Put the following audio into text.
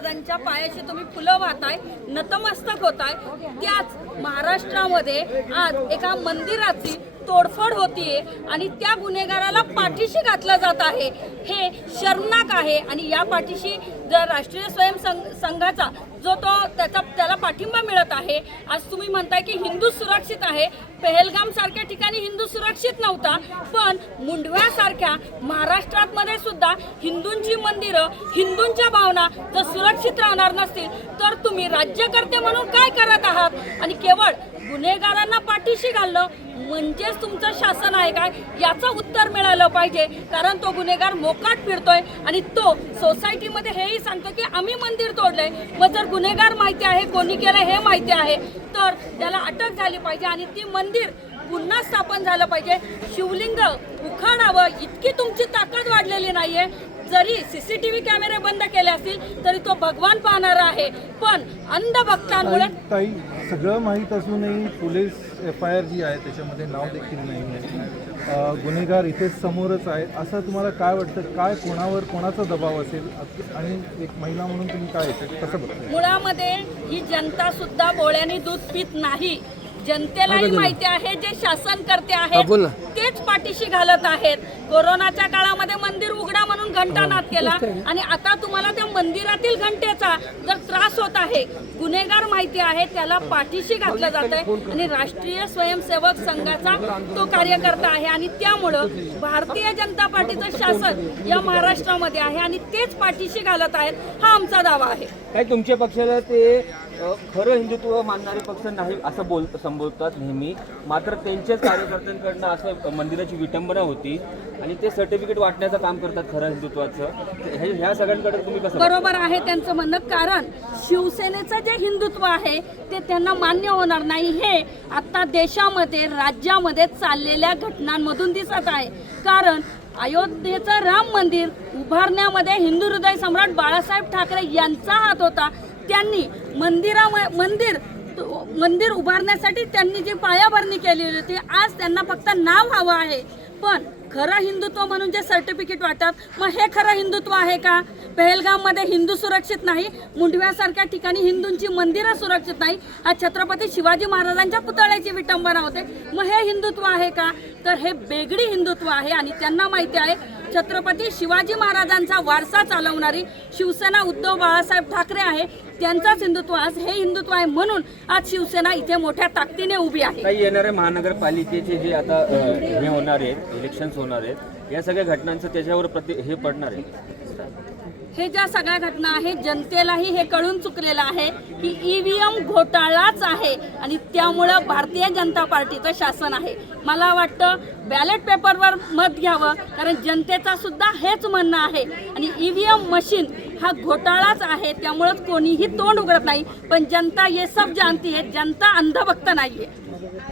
महाराजांच्या पायाशी तुम्ही फुलं वाहताय नतमस्तक होताय. त्याच महाराष्ट्रामध्ये आज एका मंदिराची तोडफोड होतीये आणि त्या गुन्हेगाराला पाठीशी घातलं जात आहे. हे शर्मनाक आहे आणि या पाठीशी जर राष्ट्रीय स्वयंसंघ संघाचा जो तो त्याचा त्याला पाठिंबा मिळत आहे आज तुम्ही म्हणताय की हिंदू सुरक्षित आहे. पहलगाम सारख्या ठिकाणी हिंदू सुरक्षित नव्हता पण मुंडव्यासारख्या महाराष्ट्रात मध्ये सुद्धा हिंदूंची मंदिरं हिंदूंच्या भावना जर सुरक्षित राहणार नसतील तर तुम्ही राज्यकर्ते म्हणून काय करत आहात? आणि केवळ गुन्हेगारांना पाठीशी घालणं म्हणजेच तुमचं शासन आहे काय याचं उत्तर मिळालं पाहिजे. कारण तो गुन्हेगार मोकाट फिरतोय आणि तो सोसायटीमध्ये हेही सांगतो की आम्ही मंदिर तोडलंय. मग जर गुन्हेगार माहिती आहे कोणी केलं हे माहिती आहे तर त्याला अटक झाली पाहिजे आणि ती मंदिर पुन्हा स्थापन झालं पाहिजे. शिवलिंग उखाडावं इतकी तुमची ताकद वाढलेली नाहीये. जरी सीसीटीव्ही कॅमेरे बंद केले असतील तरी तो भगवान पाहणारा आहे. पण अंधभक्तांमुळे ताई ताई, सगळं माहीत असूनही पोलीस एफ आय आर जी आहे त्याच्यामध्ये नाव देखील नाही आहे. गुन्हेगार इथेच समोरच आहे. असं तुम्हाला काय वाटतं? काय कोणावर कोणाचा दबाव असेल? आणि एक महिला म्हणून तुम्ही काय कसं मुळामध्ये ही जनता सुद्धा बोळ्याने दूध पित नाही. जनतेलाही माहिती आहे जे शासन करते आहेत तेच पाठीशी घालत आहेत. कोरोनाच्या काळामध्ये मंदिर उघडा म्हणून घंटानाद केला. आणि आता तुम्हाला त्या मंदिरातील घंटेचा जर त्रास होत आहे गुन्हेगार माहिती आहे त्याला पाठीशी घातलं जात आहे आणि राष्ट्रीय स्वयंसेवक संघाचा तो कार्यकर्ता आहे. आणि त्यामुळं भारतीय जनता पार्टीचं शासन या महाराष्ट्रामध्ये आहे आणि तेच पाठीशी घालत आहेत हा आमचा दावा आहे. काय तुमच्या पक्षाला ते खरं हिंदुत्व मानणारे पक्ष नाही असं बोल संबोधतात नेहमी. मात्र त्यांच्याच कार्यकर्त्यांकडनं असं मंदिराची विटंबना होती आणि ते सर्टिफिकेट वाटण्याचं काम करतात खरं हिंदुत्वाचं. हे- ह्या सगळ्यांकडे तुम्ही कसं बरोबर आहे त्यांचं म्हणणं. कारण शिवसेनेचं जे हिंदुत्व आहे ते त्यांना मान्य होणार नाही. हे आता देशामध्ये राज्यामध्ये चाललेल्या घटनांमधून दिसत आहे. कारण अयोध्येचं राम मंदिर उभारण्यामध्ये हिंदू हृदय सम्राट बाळासाहेब ठाकरे यांचा हात होता. त्यांनी मंदिरा मंदिर मंदिर उभारण्यासाठी त्यांनी जी पायाभरणी केलेली होती आज त्यांना फक्त नाव हवं आहे. पण खरं हिंदुत्व म्हणून जे सर्टिफिकेट वाटतात मग हे खरं हिंदुत्व आहे का? पहलगाममध्ये हिंदू सुरक्षित नाही मुंडव्यासारख्या ठिकाणी हिंदूंची मंदिरं सुरक्षित नाही. आज छत्रपती शिवाजी महाराजांच्या पुतळ्याची विटंबना होते. मग हे हिंदुत्व आहे का? तर हे बेगडी हिंदुत्व आहे आणि त्यांना माहिती आहे छत्रपती शिवाजी महाराजांचा वारसा चालवणारी शिवसेना उद्धव बाळासाहेब ठाकरे आहे. त्यांचाच हिंदुत्व आज हे हिंदुत्व आहे म्हणून आज शिवसेना इथे मोठ्या ताकदीने उभी आहे. काही येणाऱ्या महानगरपालिकेचे जे आता हे होणार आहेत इलेक्शन्स होणार आहेत या सगळ्या घटनांचं त्याच्यावर प्रति हे पडणार आहे हे ज्या सगळ्या घटना आहेत जनतेलाही हे कळून चुकलेलं आहे की ईव्हीएम घोटाळाच आहे आणि त्यामुळं भारतीय जनता पार्टीचं शासन आहे. मला वाटतं बॅलेट पेपरवर मत घ्यावं कारण जनतेचा सुद्धा हेच म्हणणं आहे. आणि ईव्हीएम मशीन हा घोटाळाच आहे त्यामुळं कोणीही तोंड उघडत नाही. पण जनता ये सब जानती आहे जनता अंधभक्त नाही आहे